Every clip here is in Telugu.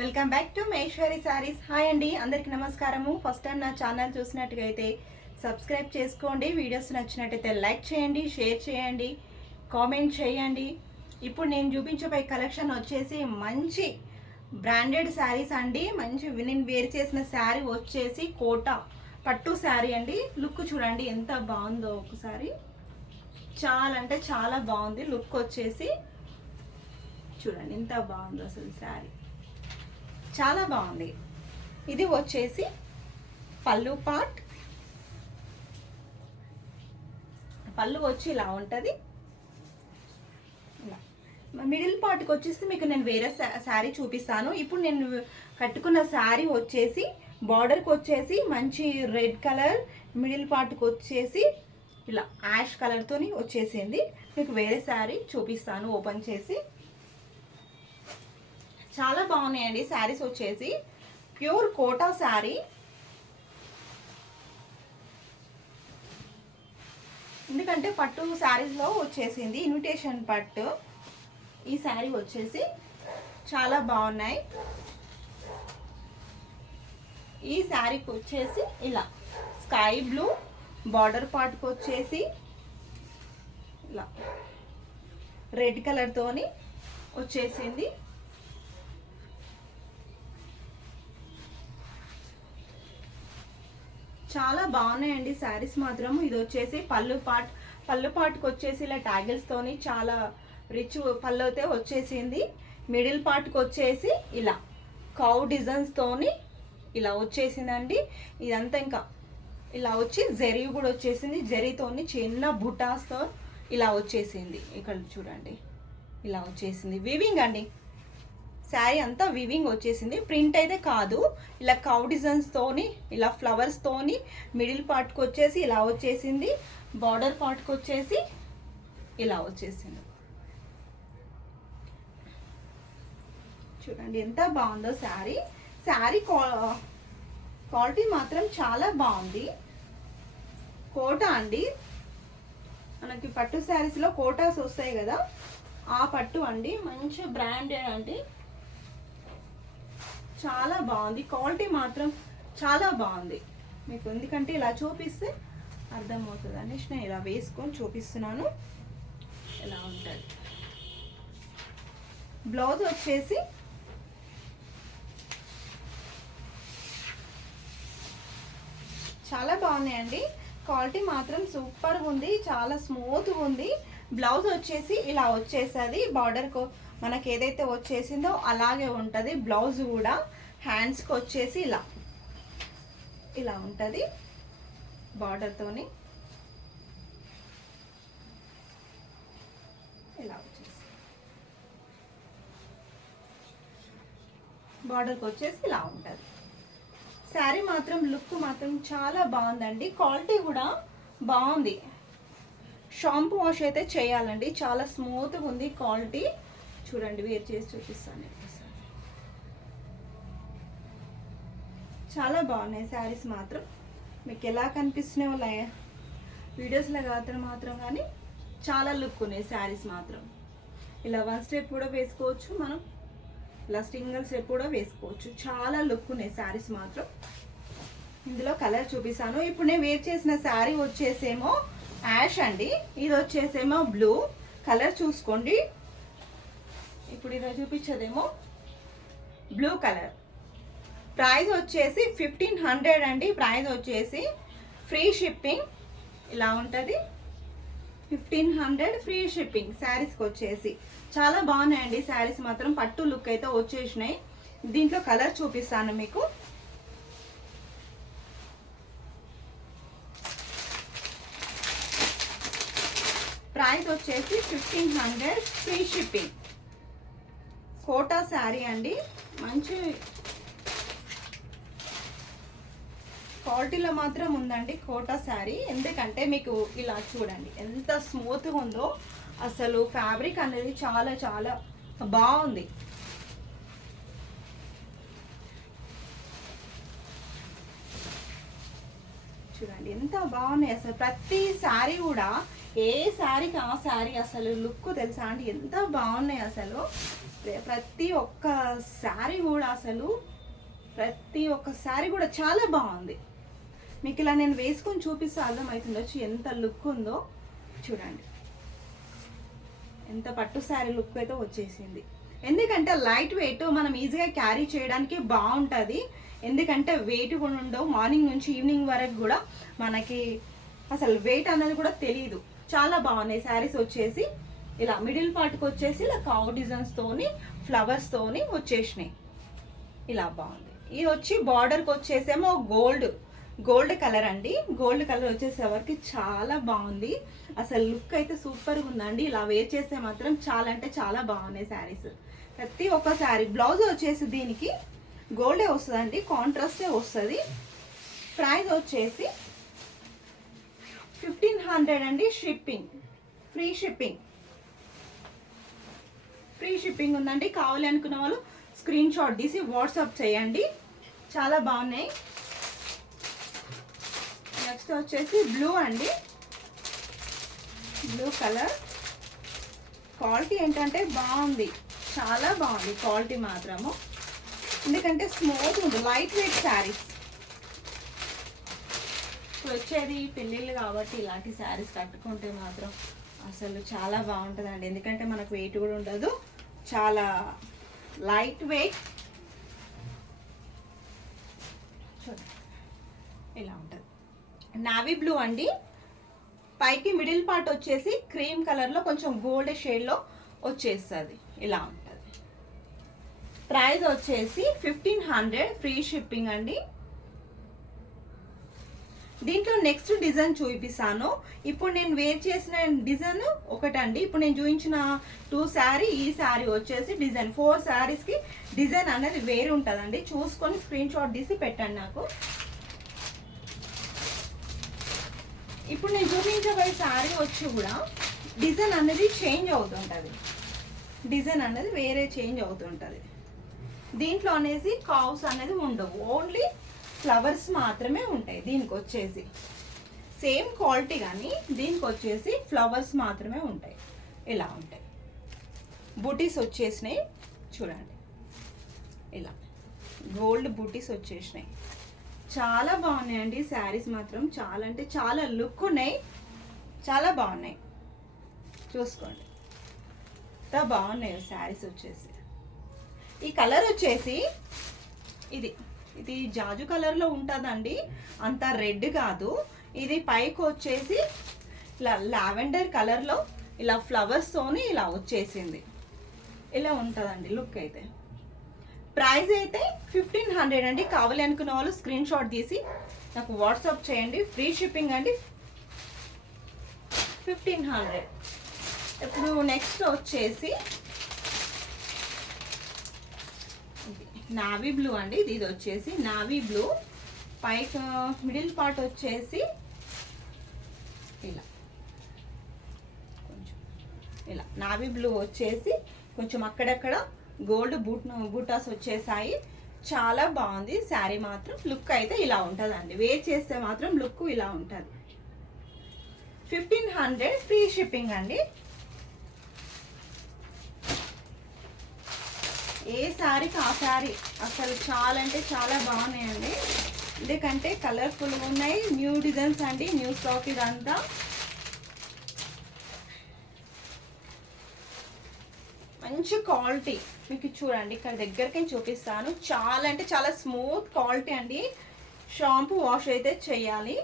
Welcome back to Maheshwari saris. Hi అండి, అందరికీ నమస్కారము. ఫస్ట్ టైం నా ఛానల్ చూసినట్టుగైతే సబ్స్క్రైబ్ చేసుకోండి. వీడియోస్ నచ్చినట్టయితే లైక్ చేయండి, షేర్ చేయండి, కామెంట్ చేయండి. ఇప్పుడు నేను చూపించబోయే కలెక్షన్ వచ్చేసి మంచి బ్రాండెడ్ శారీస్ అండి. మంచి నేను వేర్ చేసిన శారీ వచ్చేసి కోటా పట్టు శారీ అండి. లుక్ చూడండి ఎంత బాగుందో ఒకసారి. చాలా అంటే చాలా బాగుంది లుక్ వచ్చేసి. చూడండి ఎంత బాగుందో అసలు శారీ, చాలా బాగుంది. ఇది వచ్చేసి పళ్ళు పార్ట్. పళ్ళు వచ్చి ఇలా ఉంటుంది. మిడిల్ పార్ట్కి వచ్చేసి మీకు నేను వేరే శారీ చూపిస్తాను. ఇప్పుడు నేను కట్టుకున్న శారీ వచ్చేసి బార్డర్కి వచ్చేసి మంచి రెడ్ కలర్, మిడిల్ పార్ట్కి వచ్చేసి ఇలా యాష్ కలర్తోని వచ్చేసింది. మీకు వేరే శారీ చూపిస్తాను ఓపెన్ చేసి. చాలా బాగున్నాయండి శారీస్ వచ్చేసి. ప్యూర్ కోటా శారీ. ఎందుకంటే పట్టు శారీస్లో వచ్చేసింది ఇన్విటేషన్ పట్టు. ఈ శారీ వచ్చేసి చాలా బాగున్నాయి. ఈ శారీకి వచ్చేసి ఇలా స్కై బ్లూ బార్డర్ పార్ట్కి వచ్చేసి ఇలా రెడ్ కలర్తోని వచ్చేసింది. చాలా బాగున్నాయండి శారీస్ మాత్రం. ఇది వచ్చేసి పళ్ళు పార్ట్కి వచ్చేసి ఇలా ట్యాగిల్స్తోని చాలా రిచ్ పళ్ళు అయితే వచ్చేసింది. మిడిల్ పార్ట్కి వచ్చేసి ఇలా కౌ డిజైన్స్తోని ఇలా వచ్చేసిందండి. ఇదంతా ఇంకా ఇలా వచ్చి జరీ కూడా వచ్చేసింది. జరీతోని చిన్న బుటాస్తో ఇలా వచ్చేసింది. ఇక్కడ చూడండి ఇలా వచ్చేసింది. వివింగ్ అండి, శారీ అంతా వివింగ్ వచ్చేసింది. ప్రింట్ అయితే కాదు. ఇలా కౌ డిజైన్స్తోని ఇలా ఫ్లవర్స్తోని మిడిల్ పార్ట్కి వచ్చేసి ఇలా వచ్చేసింది. బార్డర్ పార్ట్కి వచ్చేసి ఇలా వచ్చేసింది. చూడండి ఎంత బాగుందో శారీ. శారీ క్వాలిటీ మాత్రం చాలా బాగుంది. కోటా అండి, మనకి పట్టు శారీస్లో కోటాస్ వస్తాయి కదా, ఆ పట్టు అండి. మంచి బ్రాండెడ్ అండి, చాలా బాగుంది. క్వాలిటీ మాత్రం చాలా బాగుంది. మీకు ఎందుకంటే ఇలా చూపిస్తే అర్థమవుతుంది అనేసి నేను ఇలా వేసుకొని చూపిస్తున్నాను. ఇలా ఉంటుంది. బ్లౌజ్ వచ్చేసి చాలా బాగున్నాయండి. క్వాలిటీ మాత్రం సూపర్గా ఉంది, చాలా స్మూత్గా ఉంది. బ్లౌజ్ వచ్చేసి ఇలా వచ్చేస్తుంది. బార్డర్కు మనకి ఏదైతే వచ్చేసిందో అలాగే ఉంటుంది. బ్లౌజ్ కూడా హ్యాండ్స్కి వచ్చేసి ఇలా ఇలా ఉంటుంది బార్డర్తోని. ఇలా వచ్చేసి బార్డర్కి వచ్చేసి ఇలా ఉంటుంది. శారీ మాత్రం లుక్ మాత్రం చాలా బాగుందండి. క్వాలిటీ కూడా బాగుంది. షాంపూ వాష్ అయితే చేయాలండి, చాలా స్మూత్గా ఉంది క్వాలిటీ. చూడండి వేర్ చేసి చూపిస్తాను. చాలా బాగున్నాయి శారీస్ మాత్రం. మీకు ఎలా కనిపిస్తున్నాయో వీడియోస్లో మాత్రం కానీ చాలా లుక్ ఉన్నాయి శారీస్ మాత్రం. ఇలా వన్ స్టెప్ కూడా వేసుకోవచ్చు మనం, ఇలా సింగిల్ స్టెప్ కూడా వేసుకోవచ్చు. చాలా లుక్ ఉన్నాయి శారీస్ మాత్రం. ఇందులో కలర్ చూపిస్తాను. ఇప్పుడు నేను వేర్ చేసిన శారీ వచ్చేసేమో యాష్ అండి, ఇది వచ్చేసేమో బ్లూ కలర్. చూసుకోండి. ఇప్పుడు ఇది చూపించేదేమో బ్లూ కలర్. ప్రైస్ వచ్చేసి 1500 అండి. ప్రైస్ వచ్చేసి ఫ్రీ షిప్పింగ్ ఇలా ఉంటుంది. 1500 ఫ్రీ షిప్పింగ్ శారీస్కి వచ్చేసి. చాలా బాగున్నాయండి శారీస్ మాత్రం. పట్టు లుక్ అయితే వచ్చేసినాయి. దీంట్లో కలర్ చూపిస్తాను మీకు. ప్రైస్ వచ్చేసి 1500 ఫ్రీ షిప్పింగ్. కోటా శారీ అండి, మంచి క్వాలిటీలో మాత్రం ఉందండి కోటా శారీ. ఎందుకంటే మీకు ఇలా చూడండి ఎంత స్మూత్గా ఉందో అసలు. ఫ్యాబ్రిక్ అనేది చాలా చాలా బాగుంది. చూడండి ఎంత బాగున్నాయి అసలు. ప్రతి శారీ కూడా ఏ శారీకి ఆ శారీ అసలు లుక్ తెలుసా అండి, ఎంత బాగున్నాయి అసలు. ప్రతి ఒక్క శారీ కూడా అసలు ప్రతి ఒక్క శారీ కూడా చాలా బాగుంది. మీకు ఇలా నేను వేసుకొని చూపిస్తే అర్థమవుతుండొచ్చు ఎంత లుక్ ఉందో. చూడండి ఎంత పట్టు శారీ లుక్ అయితే వచ్చేసింది. ఎందుకంటే లైట్ వెయిట్ మనం ఈజీగా క్యారీ చేయడానికి బాగుంటుంది. ఎందుకంటే వెయిట్ కూడా ఉండవు. మార్నింగ్ నుంచి ఈవినింగ్ వరకు కూడా మనకి అసలు వెయిట్ అనేది కూడా తెలియదు. చాలా బాగున్నాయి శారీస్ వచ్చేసి. ఇలా మిడిల్ పార్ట్కి వచ్చేసి ఇలా కావు డిజైన్స్తోని ఫ్లవర్స్తోని వచ్చేసినాయి. ఇలా బాగుంది. ఇది వచ్చి బార్డర్కి వచ్చేసేమో గోల్డ్ కలర్ అండి. గోల్డ్ కలర్ వచ్చేసేవరకు చాలా బాగుంది. అసలు లుక్ అయితే సూపర్గా ఉందండి. ఇలా వేర్ చేస్తే మాత్రం చాలా అంటే చాలా బాగున్నాయి శారీస్. ప్రతి ఒక్క శారీ బ్లౌజ్ వచ్చేసి దీనికి గోల్డే వస్తుందండి, కాంట్రాస్టే వస్తుంది. ప్రైస్ వచ్చేసి 1500 అండి. ఫ్రీ షిప్పింగ్ ఉందండి. కావాలి అనుకున్న వాళ్ళు స్క్రీన్ షాట్ తీసి వాట్సాప్ చేయండి. చాలా బాగున్నాయి. నెక్స్ట్ వచ్చేసి బ్లూ అండి. బ్లూ కలర్ క్వాలిటీ ఏంటంటే బాగుంది, చాలా బాగుంది క్వాలిటీ మాత్రము. ఎందుకంటే స్మూత్ ఉంది, లైట్ వెయిట్ శారీస్. ఇప్పుడు వచ్చేది పెళ్ళిళ్ళు కాబట్టి ఇలాంటి శారీస్ కట్టుకుంటే మాత్రం అసలు చాలా బాగుంటుందండి. ఎందుకంటే మనకు వెయిట్ కూడా ఉండదు, చాలా లైట్ వెయిట్. చూడండి ఇలా ఉంటుంది. నావీ బ్లూ అండి. పైకి మిడిల్ పార్ట్ వచ్చేసి క్రీమ్ కలర్లో కొంచెం గోల్డ్ షేడ్లో వచ్చేస్తుంది. ఇలా ఉంటుంది. ప్రైస్ వచ్చేసి 1500 ఫ్రీ షిప్పింగ్ అండి. దీంట్లో నెక్స్ట్ డిజైన్ చూపిస్తాను. ఇప్పుడు నేను వేర్ చేసిన డిజైన్ ఒకటండి. ఇప్పుడు నేను చూపించిన 2 శారీ, ఈ శారీ వచ్చేసి డిజైన్ 4 శారీస్కి డిజైన్ అనేది వేరే ఉంటుందండి. చూసుకొని స్క్రీన్ షాట్ తీసి పెట్టండి నాకు. ఇప్పుడు నేను చూపించబోయే శారీ వచ్చి కూడా డిజైన్ అనేది చేంజ్ అవుతుంటుంది. డిజైన్ అనేది వేరే చేంజ్ అవుతుంటుంది. దీంట్లో అనేసి కావ్స్ అనేది ఉండవు, ఓన్లీ ఫ్లవర్స్ మాత్రమే ఉంటాయి. దీనికి వచ్చేసి సేమ్ క్వాలిటీ కానీ దీనికి వచ్చేసి ఫ్లవర్స్ మాత్రమే ఉంటాయి. ఇలా ఉంటాయి. బూటీస్ వచ్చేసినాయి చూడండి. ఇలా గోల్డ్ బూటీస్ వచ్చేసినాయి. చాలా బాగున్నాయండి శారీస్ మాత్రం. చాలా అంటే చాలా లుక్ ఉన్నాయి, చాలా బాగున్నాయి. చూసుకోండి ఎంత బాగున్నాయో శారీస్ వచ్చేసి. ఈ కలర్ వచ్చేసి ఇది జాజు కలర్లో ఉంటుందండి, అంత రెడ్ కాదు. ఇది పైకి వచ్చేసి ఇలా లావెండర్ కలర్లో ఇలా ఫ్లవర్స్తోని ఇలా వచ్చేసింది. ఇలా ఉంటుందండి లుక్ అయితే. ప్రైస్ అయితే 1500 అండి. కావాలి అనుకున్న వాళ్ళు స్క్రీన్ షాట్ తీసి నాకు వాట్సాప్ చేయండి. ఫ్రీ షిప్పింగ్ అండి. 1500. ఇప్పుడు నెక్స్ట్ వచ్చేసి నావీ బ్లూ అండి. ఇది వచ్చేసి నావీ బ్లూ. పైకి మిడిల్ పార్ట్ వచ్చేసి ఇలా కొంచెం ఇలా నావీ బ్లూ వచ్చేసి కొంచెం అక్కడక్కడ గోల్డ్ బూటాస్ వచ్చేసాయి. చాలా బాగుంది శారీ మాత్రం. లుక్ అయితే ఇలా ఉంటుందండి. వేర్ చేస్తే మాత్రం లుక్ ఇలా ఉంటుంది. 1500 ఫ్రీ షిప్పింగ్ అండి. ఏ శారీకి ఆ శారీ అసలు చాలా అంటే చాలా బాగున్నాయండి. ఎందుకంటే కలర్ఫుల్గా ఉన్నాయి. న్యూ డిజైన్స్ అండి, న్యూ స్టాక్ ఇదంతా. మంచి క్వాలిటీ మీకు చూడండి. ఇక్కడ దగ్గరికి చూపిస్తాను. చాలా అంటే చాలా స్మూత్ క్వాలిటీ అండి. షాంపూ వాష్ అయితే చేయాలి.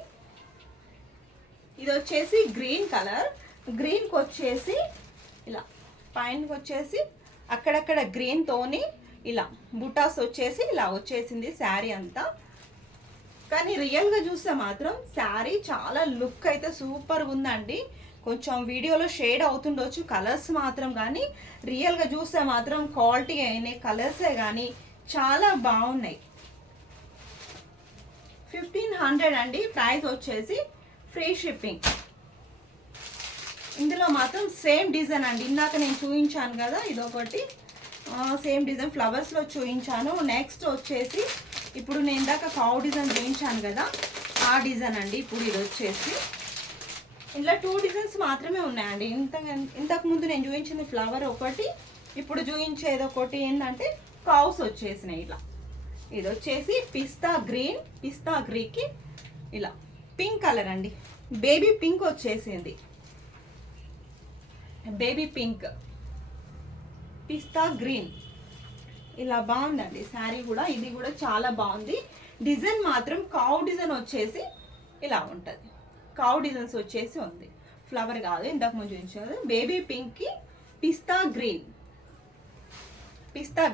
ఇది వచ్చేసి గ్రీన్ కలర్. గ్రీన్కి వచ్చేసి ఇలా పైనకి వచ్చేసి అక్కడక్కడ గ్రీన్తోని ఇలా బుటాస్ వచ్చేసి ఇలా వచ్చేసింది శారీ అంతా. కానీ రియల్గా చూస్తే మాత్రం శారీ చాలా లుక్ అయితే సూపర్గా ఉందండి. కొంచెం వీడియోలో షేడ్ అవుతుండొచ్చు కలర్స్ మాత్రం, కానీ రియల్గా చూస్తే మాత్రం క్వాలిటీ అయినాయి కలర్సే కానీ చాలా బాగున్నాయి. 1500 అండి. ప్రైస్ వచ్చేసి ఫ్రీ షిప్పింగ్. ఇందులో మాత్రం సేమ్ డిజైన్ అండి. ఇందాక నేను చూపించాను కదా, ఇదొకటి సేమ్ డిజైన్ ఫ్లవర్స్లో చూపించాను. నెక్స్ట్ వచ్చేసి ఇప్పుడు నేను ఇందాక కావు డిజైన్ చూపించాను కదా, ఆ డిజైన్ అండి. ఇప్పుడు ఇది వచ్చేసి ఇందులో 2 డిజైన్స్ మాత్రమే ఉన్నాయండి. ఇంతకుముందు నేను చూపించింది ఫ్లవర్ ఒకటి, ఇప్పుడు చూపించేది ఒకటి ఏంటంటే కౌస్ వచ్చేసినాయి ఇలా. ఇది వచ్చేసి పిస్తా గ్రీన్కి ఇలా పింక్ కలర్ అండి, బేబీ పింక్ వచ్చేసింది. బేబీ పింక్ పిస్తా గ్రీన్ ఇలా బాగుందండి శారీ కూడా. ఇది కూడా చాలా బాగుంది. డిజైన్ మాత్రం కావ్ డిజైన్ వచ్చేసి ఇలా ఉంటుంది. కావ్ డిజైన్స్ వచ్చేసి ఉంది, ఫ్లవర్ కాదు, ఇంతకు ముందు చూపించారు. బేబీ పింక్కి పిస్తా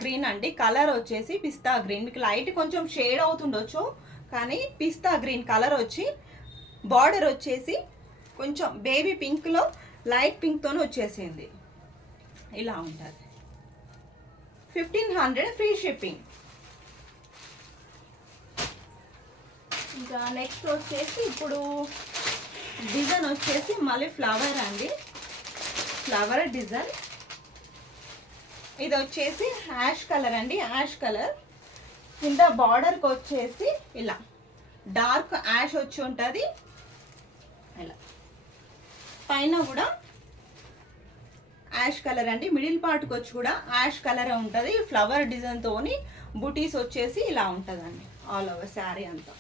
గ్రీన్ అండి. కలర్ వచ్చేసి పిస్తా గ్రీన్. మీకు లైట్ కొంచెం షేడ్ అవుతుండొచ్చు, కానీ పిస్తా గ్రీన్ కలర్ వచ్చి బార్డర్ వచ్చేసి కొంచెం బేబీ పింక్లో లైట్ పింక్తో వచ్చేసింది. ఇలా ఉంటుంది. 1500 ఫ్రీ షిప్పింగ్. ఇంకా నెక్స్ట్ వచ్చేసి ఇప్పుడు డిజైన్ వచ్చేసి మళ్ళీ ఫ్లవర్ అండి, ఫ్లవర్ డిజైన్. ఇది వచ్చేసి యాష్ కలర్ అండి, యాష్ కలర్. కింద బార్డర్కి వచ్చేసి ఇలా డార్క్ యాష్ వచ్చి ఉంటుంది. ఇలా పైన కూడా యాష్ కలర్ అండి. మిడిల్ పార్ట్కి వచ్చి కూడా యాష్ కలర్ ఉంటుంది. ఫ్లవర్ డిజైన్ తోని బూటీస్ వచ్చేసి ఇలా ఉంటుందండి ఆల్ ఓవర్ శారీ అంతా.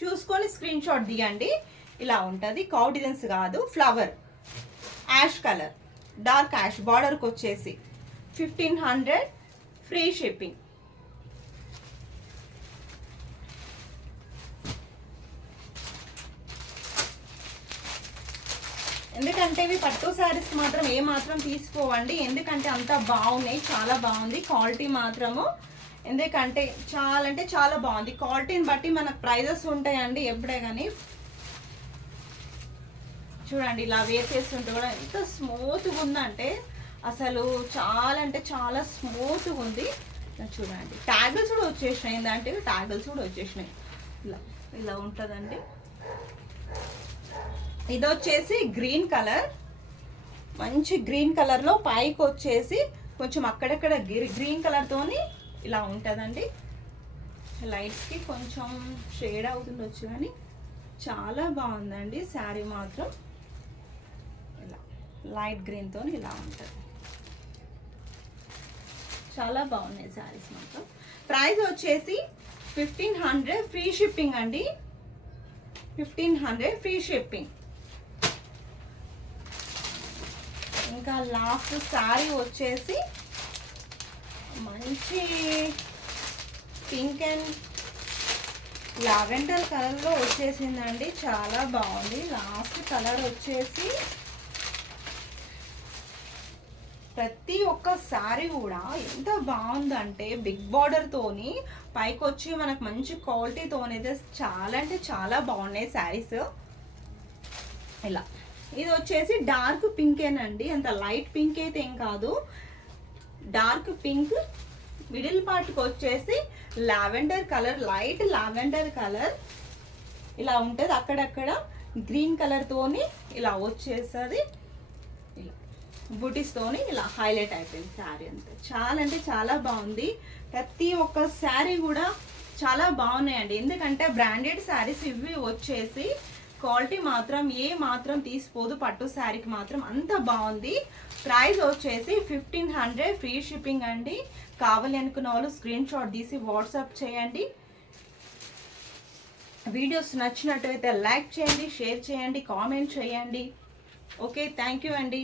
చూసుకొని స్క్రీన్ షాట్ దిగండి. ఇలా ఉంటుంది. కౌ డిజైన్స్ కాదు, flower ash colour, dark ash. బార్డర్కి వచ్చేసి 1500 ఫ్రీ షిప్పింగ్. ఎందుకంటే ఇవి పట్టు శారీస్ మాత్రం ఏ మాత్రం తీసుకోవండి, ఎందుకంటే అంత బాగున్నాయి, చాలా బాగుంది క్వాలిటీ మాత్రము. ఎందుకంటే చాలా అంటే చాలా బాగుంది. క్వాలిటీని బట్టి మనకు ప్రైజెస్ ఉంటాయండి ఎప్పుడే కానీ. చూడండి ఇలా వేసేస్తుంటే కూడా ఎంత స్మూత్గా ఉందంటే అసలు చాలా అంటే చాలా స్మూత్గా ఉంది. చూడండి ట్యాగిల్స్ కూడా వచ్చేసినాయి, ఏంటంటే ట్యాగిల్స్ కూడా వచ్చేసినాయి. ఇలా ఇలా ఉంటుందండి. ఇది వచ్చేసి గ్రీన్ కలర్, మంచి గ్రీన్ కలర్లో పైకి వచ్చేసి కొంచెం అక్కడక్కడ గ్రీన్ కలర్తోని ఇలా ఉంటుందండి. లైట్స్కి కొంచెం షేడ్ అవుతుండొచ్చు కానీ చాలా బాగుందండి శారీ మాత్రం. ఇలా లైట్ గ్రీన్తో ఇలా ఉంటుంది. చాలా బాగున్నాయి శారీస్ మాత్రం. ప్రైస్ వచ్చేసి 1500 ఫ్రీ షిప్పింగ్ అండి. 1500 ఫ్రీ షిప్పింగ్. ఇంకా లాస్ట్ శారీ వచ్చేసి మంచి పింక్ అండ్ లావెండర్ కలర్లో వచ్చేసిందండి. చాలా బాగుంది. లాస్ట్ కలర్ వచ్చేసి ప్రతి ఒక్క శారీ కూడా ఎంత బాగుందంటే బిగ్ బార్డర్తోని పైకి వచ్చి మనకు మంచి క్వాలిటీతోని అయితే చాలా అంటే చాలా బాగున్నాయి శారీస్. ఇలా ఇది వచ్చేసి డార్క్ పింకేనండి, అంత లైట్ పింక్ అయితే ఏం కాదు, డార్క్ పింక్. మిడిల్ పార్ట్కి వచ్చేసి lavender colour, light lavender colour ఇలా ఉంటుంది. అక్కడక్కడ గ్రీన్ కలర్తోని ఇలా వచ్చేస్తుంది. ఇలా బూటీస్తోని ఇలా హైలైట్ అయిపోయింది శారీ అంతా. చాలా అంటే చాలా బాగుంది. ప్రతి ఒక్క శారీ కూడా చాలా బాగున్నాయండి. ఎందుకంటే బ్రాండెడ్ శారీస్ ఇవి వచ్చేసి క్వాలిటీ మాత్రం ఏ మాత్రం తీసిపోదు. పట్టు శారీకి మాత్రం అంత బాగుంది. ప్రైస్ వచ్చేసి 1500 ఫ్రీ షిప్పింగ్ అండి. కావాలి అనుకున్న వాళ్ళు స్క్రీన్ షాట్ తీసి వాట్సాప్ చేయండి. వీడియోస్ నచ్చినట్టయితే లైక్ చేయండి, షేర్ చేయండి, కామెంట్ చేయండి. ఓకే, థ్యాంక్ యూ అండి.